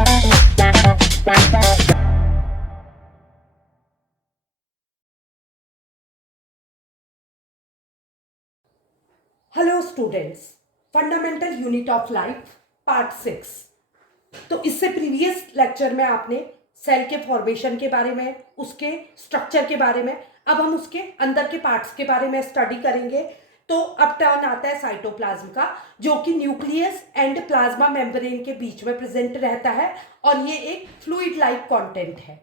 Hello students, fundamental unit of life part 6। तो इससे previous lecture में आपने सेल के फॉर्मेशन के बारे में, उसके स्ट्रक्चर के बारे में, अब हम उसके अंदर के पार्ट्स के बारे में स्टडी करेंगे। तो अब टर्न आता है साइटोप्लाज्म का, जो कि न्यूक्लियस एंड प्लाज्मा मेम्ब्रेन के बीच में प्रेजेंट रहता है और ये एक फ्लूइड लाइक कंटेंट है।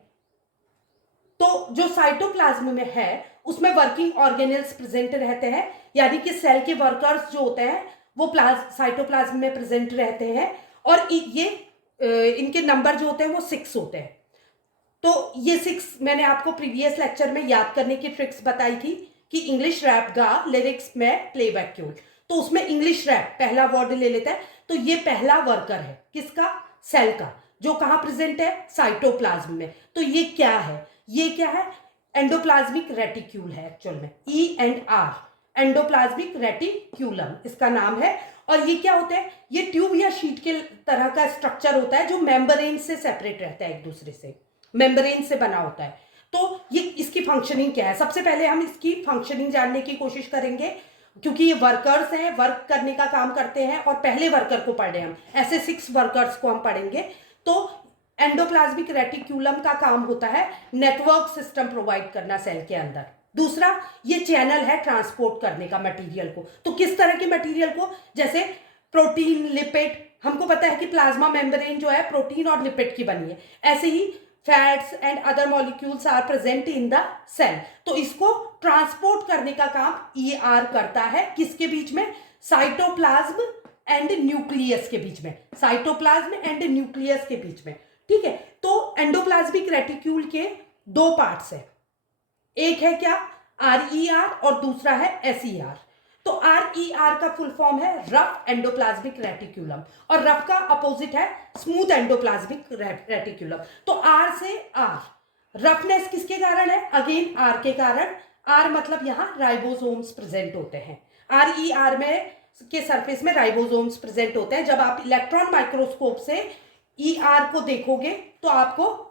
तो जो साइटोप्लाज्म में है उसमें वर्किंग ऑर्गेनेल्स प्रेजेंट रहते हैं, यानी कि सेल के वर्कर्स जो होते हैं वो साइटोप्लाज्म में प्रेजेंट रहते हैं। और ये इनके नंबर जो होते हैं वो 6 होते हैं। तो ये 6 मैंने आपको प्रीवियस लेक्चर में याद करने की ट्रिक्स बताई थी कि इंग्लिश रैप गा लिरिक्स में प्ले वैक्यूल। तो उसमें इंग्लिश रैप पहला वर्ड ले लेता है। तो ये पहला वर्कर है किसका? सेल का, जो कहाँ प्रेजेंट है? साइटोप्लाज्म में। तो ये क्या है? ये क्या है? एंडोप्लाज्मिक रेटिक्यूल है एक्चुअल में, ENR, एंडोप्लाज्मिक रेटिक्यूलम इसका नाम है। और ये क्या होता है? ये ट्यूब या शीट के तरह का स्ट्रक्चर होता है जो मेम्ब्रेन से सेपरेट रहता है, एक दूसरे से मेम्ब्रेन से बना होता है। तो ये इसकी फंक्शनिंग क्या है? सबसे पहले हम इसकी फंक्शनिंग जानने की कोशिश करेंगे, क्योंकि ये वर्कर्स हैं, वर्क करने का काम करते हैं। और पहले वर्कर को पढ़े हम, ऐसे 6 वर्कर्स को हम पढ़ेंगे। तो एंडोप्लाज्मिक रेटिक्यूलम का काम होता है नेटवर्क सिस्टम प्रोवाइड करना सेल के अंदर। दूसरा, ये चैनल है ट्रांसपोर्ट करने का मटेरियल को। तो किस तरह के मटेरियल को? जैसे प्रोटीन, लिपिड। हमको पता है कि प्लाज्मा मेम्ब्रेन जो है प्रोटीन और लिपिड की बनी है। ऐसे ही fats and other molecules are present in the cell. तो इसको ट्रांसपोर्ट करने का काम ER करता है। किसके बीच में? साइटोप्लाज्म एंड न्यूक्लियस के बीच में। साइटोप्लाज्म एंड न्यूक्लियस के बीच में, ठीक है। तो एंडोप्लाज्मिक रेटिक्यूल के 2 पार्ट्स है, एक है क्या? RER और दूसरा है SER। तो RER का फुल फॉर्म है रफ एंडोप्लाज्मिक रेटिक्यूलम, और रफ का अपोजिट है स्मूथ एंडोप्लाज्मिक रेटिक्यूलम। तो R से R, रफनेस किसके कारण है? अगेन R के कारण। R मतलब यहां राइबोसोम्स प्रेजेंट होते हैं। RER में के सरफेस में राइबोसोम्स प्रेजेंट होते हैं। जब आप इलेक्ट्रॉन माइक्रोस्कोप से ER को देखोगे तो आपको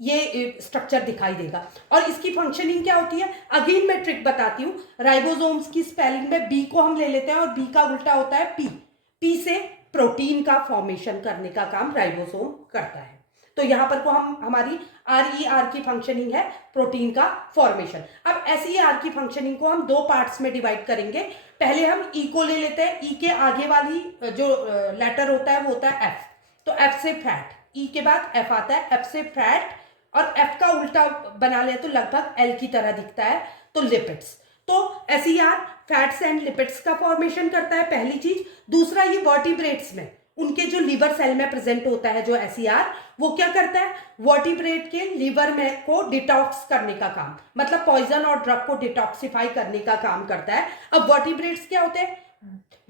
ये स्ट्रक्चर दिखाई देगा। और इसकी फंक्शनिंग क्या होती है? अगेन मैं ट्रिक बताती हूँ। राइबोसोम्स की स्पेलिंग में B को हम ले लेते हैं और B का उल्टा होता है P से प्रोटीन का फॉर्मेशन करने का काम राइबोसोम करता है। तो यहां पर को हम हमारी RER की फंक्शनिंग है प्रोटीन का फॉर्मेशन। अब SER की फंक्शनिंग को हम 2 पार्ट्स में डिवाइड करेंगे। पहले हम E को ले लेते हैं। E के आगे वाली जो लेटर होता है वो होता है F। तो F से फैट, E के बाद F आता है, F से फैट, और F का उल्टा बना ले तो लगभग L की तरह दिखता है, तो लिपिड्स। तो SER फैट्स एंड लिपिड्स का फॉर्मेशन करता है, पहली चीज। दूसरा, ये वर्टिब्रेट्स में, उनके जो लीवर सेल में प्रेजेंट होता है जो SER, वो क्या करता है? वर्टिब्रेट के लीवर में को डिटॉक्स करने का काम, मतलब पॉइजन और ड्रग को डिटॉक्सिफाई करने का काम करता है। अब वर्टिब्रेट्स क्या होते हैं?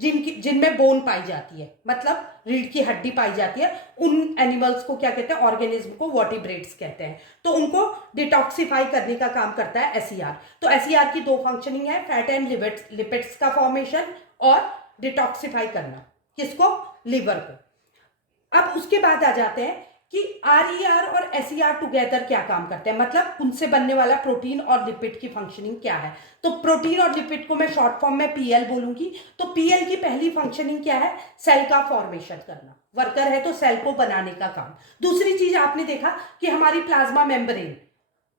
जिनमें बोन पाई जाती है, मतलब रीढ़ की हड्डी पाई जाती है, उन एनिमल्स को क्या कहते हैं? ऑर्गेनिज्म को वर्टिब्रेट्स कहते हैं। तो उनको डिटॉक्सिफाई करने का काम करता है SER। तो SER की 2 फंक्शनिंग है, फैट एंड लिपिड्स का फॉर्मेशन और डिटॉक्सिफाई करना। किसको? लिवर को। अब उसके बाद आ जाते हैं कि RER और SER टुगेदर क्या काम करते हैं, मतलब उनसे बनने वाला प्रोटीन और लिपिड की फंक्शनिंग क्या है। तो प्रोटीन और लिपिड को मैं शॉर्ट फॉर्म में PL बोलूंगी। तो PL की पहली फंक्शनिंग क्या है? सेल का फॉर्मेशन करना। वर्कर है तो सेल को बनाने का काम। दूसरी चीज आपने देखा कि हमारी प्लाज्मा मेम्ब्रेन,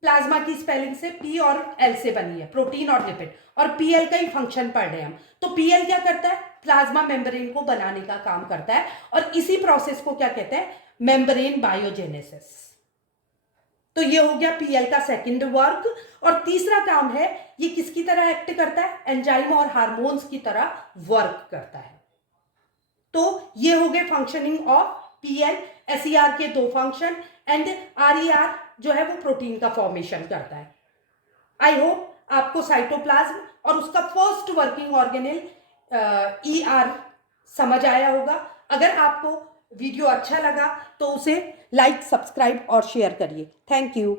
प्लाज्मा की स्पेलिंग से P और L से बनी है, प्रोटीन और लिपिड, और PL का ही फंक्शन पढ़ रहे हैं हम। तो PL क्या करता है? प्लाज्मा मेम्ब्रेन को बनाने का काम करता है। और इसी प्रोसेस को क्या कहते हैं? Membrane biogenesis. तो ये हो गया PL का सेकंड वर्क। और तीसरा काम है, ये किसकी तरह एक्ट करता है? एंजाइम और हार्मोन्स की तरह वर्क करता है। तो ये हो गए फंक्शनिंग ऑफ PL। SER के 2 फंक्शन, एंड RER जो है वो प्रोटीन का फॉर्मेशन करता है। आई होप आपको साइटोप्लाज्म और उसका फर्स्ट वर्किंग ऑर्गेनेल ER समझ आया होगा। अगर आपको वीडियो अच्छा लगा तो उसे लाइक, सब्सक्राइब और शेयर करिए। Thank you.